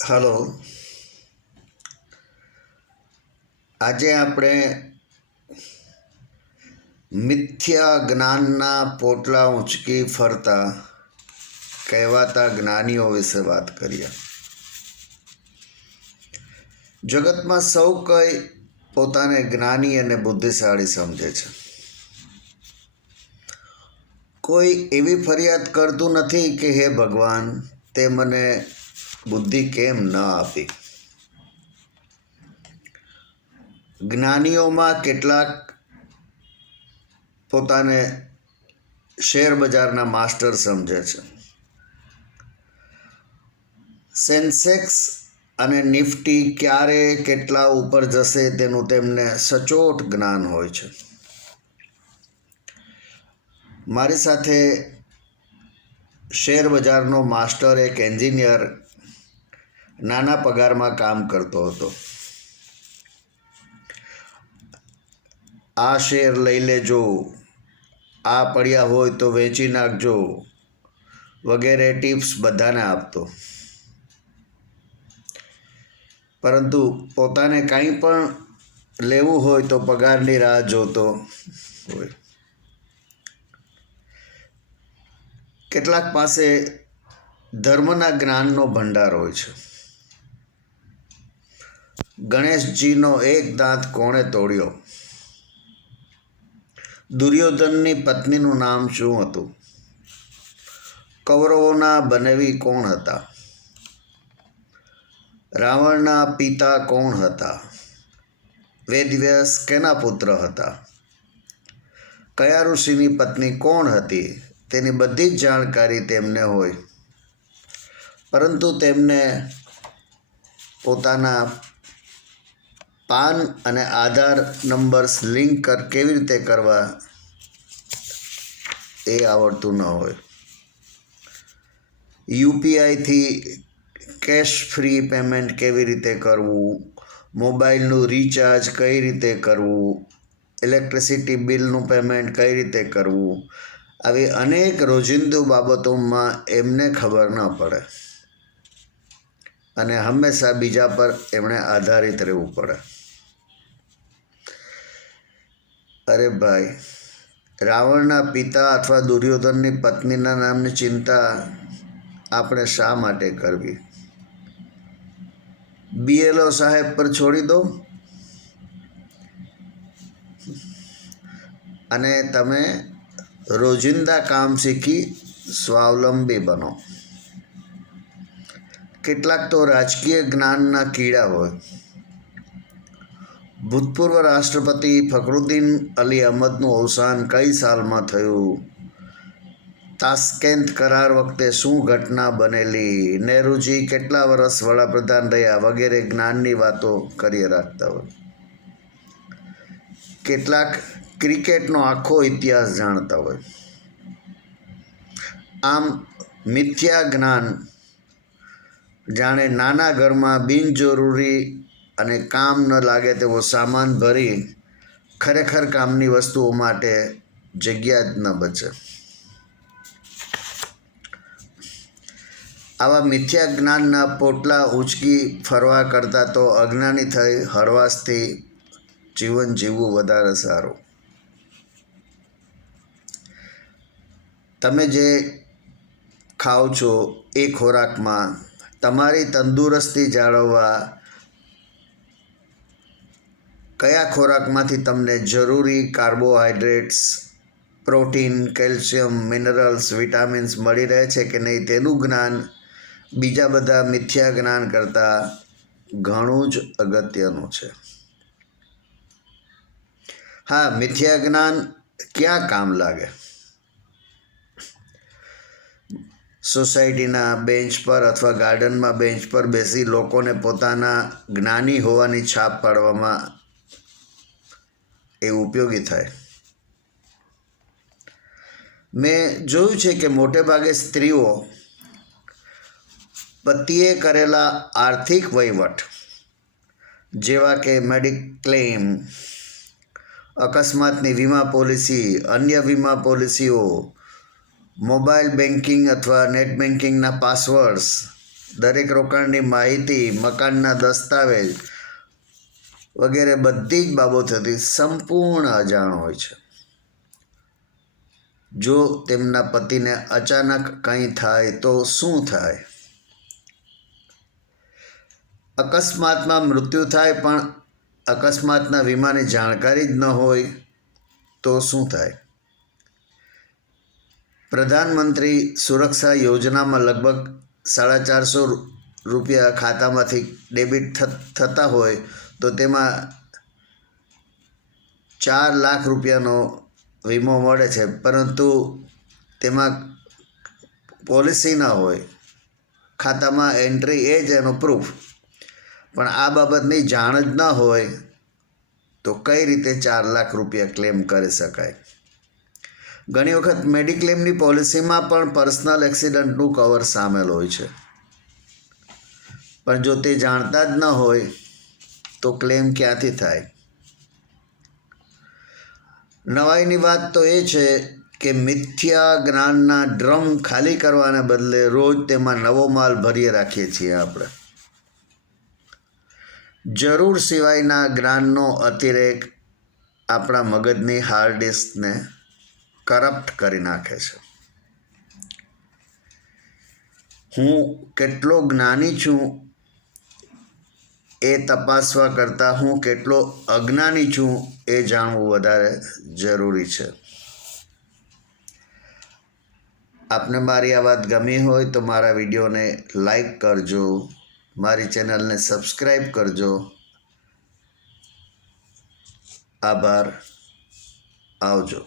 Hello, આજે આપણે મિથ્યા જ્ઞાનના પોટલા ઊંચકી ફરતા કહેવાતા જ્ઞાનીઓ વિશે વાત કરીએ. જગતમાં સૌ કોઈ પોતાને જ્ઞાની અને બુદ્ધિશાળી સમજે છે. કોઈ એવી ફરિયાદ કરતું નથી કે હે ભગવાન, તે મને બુદ્ધિ કેમ ન આપી. જ્ઞાનીઓમાં કેટલાક પોતાને શેર બજારના માસ્ટર સમજે છે. સેન્સેક્સ અને નિફ્ટી ક્યારે કેટલા ઉપર જશે તેનું તેમને સચોટ જ્ઞાન હોય છે. મારી સાથે શેર બજારનો માસ્ટર એક એન્જિનિયર નાના પગારમાં કામ કરતો હતો. આ શેર લઈ લેજો, આ પડ્યા હોય તો વેચી નાખજો વગેરે ટિપ્સ બધાને આપતો. પરંતુ પોતાને કંઈ પણ લેવું હોય તો પગારની રાહ જોતો હોય. કેટલાક પાસે ધર્મના જ્ઞાનનો ભંડાર હોય છે. ગણેશજીનો એક દાંત કોણે તોડ્યો? દુર્યોધનની પત્નીનું નામ શું હતું? કૌરવોના બનેવી કોણ હતા? રાવણના પિતા કોણ હતા? વેદવ્યાસ કેના પુત્ર હતા? કયા ઋષિની પત્ની કોણ હતી? તેની બધી જ જાણકારી તેમને હોય, પરંતુ તેમને પોતાના પાન અને આધાર નંબર્સ લિંક કેવી રીતે કરવા એ આવડતું ન હોય. યુપીઆઈથી કેશ ફ્રી પેમેન્ટ કેવી રીતે કરવું, મોબાઈલનું રિચાર્જ કઈ રીતે કરવું, ઇલેક્ટ્રિસિટી બિલનું પેમેન્ટ કઈ રીતે કરવું, આવી અનેક રોજિંદુ બાબતોમાં એમને ખબર ન પડે અને હંમેશા બીજા પર એમણે આધારિત રહેવું પડે. અરે ભાઈ, રાવણના પિતા અથવા દુર્યોધનની પત્નીના નામની ચિંતા આપણે શા માટે કરવી? બીએલઓ સાહેબ પર છોડી દો અને તમે રોજિંદા કામ શીખી સ્વાવલંબી બનો. કેટલાક તો રાજકીય જ્ઞાનના કીડા હોય. ભૂતપૂર્વ રાષ્ટ્રપતિ ફખરુદ્દીન અલી અહમદનું અવસાન કઈ સાલમાં થયું? તાસ્કેન્ટ કરાર વખતે શું ઘટના બનેલી? નહેરુજી કેટલા વર્ષ વડાપ્રધાન રહ્યા? વગેરે જ્ઞાનની વાતો કરી રાખતા હોય. કેટલાક ક્રિકેટનો આખો ઇતિહાસ જાણતા હોય. આમ મિથ્યા જ્ઞાન જાણે નાના ઘરમાં બિનજરૂરી અને કામ ન લાગે તેવો સામાન ભરી ખરેખર કામની વસ્તુઓ માટે જગ્યા જ ન બચે. આવા મિથ્યા જ્ઞાનના પોટલા ઊંચકી ફરવા કરતાં તો અજ્ઞાની થઈ હળવાશથી જીવન જીવવું વધારે સારું. તમે જે ખાઓ છો એ ખોરાકમાં તમારી તંદુરસ્તી જાળવવા કયા ખોરાકમાંથી તમને જરૂરી carbohydrates, protein, calcium, minerals, vitamins મળી રહે છે કે નહીં તેનું જ્ઞાન બીજા બધા મિથ્યા જ્ઞાન કરતાં ઘણું જ અગત્યનું છે. હા, મિથ્યા જ્ઞાન ક્યાં કામ લાગે? સોસાયટીના બેન્ચ પર અથવા ગાર્ડનમાં બેન્ચ પર બેસી લોકોને પોતાના જ્ઞાની હોવાની છાપ પાડવામાં એ ઉપયોગી થાય. મેં જોયું છે કે મોટે ભાગે સ્ત્રીઓ પતિએ કરેલા આર્થિક વહીવટ જેવા કે મેડિક્લેમ અકસ્માતની વીમા પોલિસી, અન્ય વીમા પોલિસીઓ, મોબાઈલ બેન્કિંગ અથવા નેટ બેન્કિંગના પાસવર્ડ્સ, દરેક રોકાણની માહિતી, મકાનના દસ્તાવેજ વગેરે બધી જ બાબતોથી સંપૂર્ણ અજાણ હોય છે. જો તેમના પતિને અચાનક કંઈ થાય તો શું થાય? અકસ્માતમાં મૃત્યુ થાય પણ અકસ્માતના વીમાની જાણકારી જ ન હોય તો શું થાય? પ્રધાનમંત્રી સુરક્ષા યોજનામાં લગભગ ₹450 ખાતામાંથી ડેબિટ થતા હોય તો તેમાં ₹4,00,000નો વીમો મળે છે, પરંતુ તેમાં પોલિસી ન હોય, ખાતામાં એન્ટ્રી એ જ એનો પ્રૂફ, પણ આ બાબતની જાણ જ ન હોય તો કઈ રીતે ₹4,00,000 ક્લેમ કરી શકાય? ઘણી વખત મેડિક્લેમની પોલિસીમાં પણ પર્સનલ એક્સિડન્ટનું કવર સામેલ હોય છે, પણ જો તે જાણતા જ ન હોય તો ક્લેમ ક્યાંથી થાય? નવાઈની વાત તો એ છે કે મિથ્યા જ્ઞાનના ડ્રમ ખાલી કરવાને બદલે રોજ તેમાં નવો માલ ભરી રાખીએ છીએ આપણે. જરૂર સિવાયના જ્ઞાનનો અતિરેક આપણા મગજની હાર્ડ ડિસ્કને કરપ્ટ કરી નાખે છે. હું કેટલો જ્ઞાની છું એ તપાસવા કરતાં હું કેટલો અજ્ઞાની છું એ જાણવું વધારે જરૂરી છે. આપને મારી આ વાત ગમી હોય તો મારા વિડીયોને લાઈક કરજો, મારી ચેનલને સબસ્ક્રાઈબ કરજો. આભાર. આવજો.